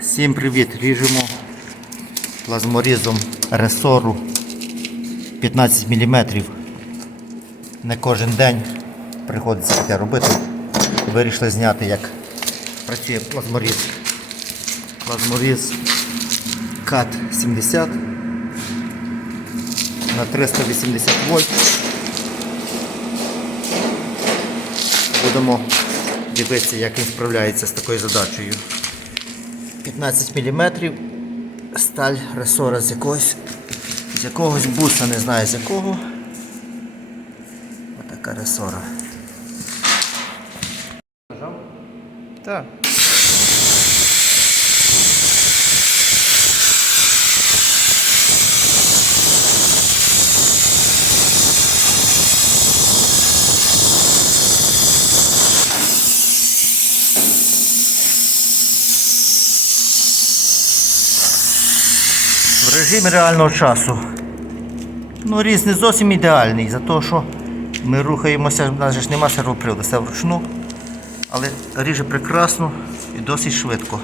Всім привіт! Ріжемо плазморізом ресору 15 мм. Не кожен день приходиться таке робити. Вирішили зняти, як працює плазморіз. Плазморіз CAT 70 на 380 вольт. Будемо дивитися, як він справляється з такою задачею. 15 мм сталь ресора з якогось з якогось буса, не знаю з якого. Отака ресора. Так. В режимі реального часу. Ну, різ не зовсім ідеальний, за те, що ми рухаємося, в нас же ж нема сервоприводу, все вручну. Але ріже прекрасно і досить швидко.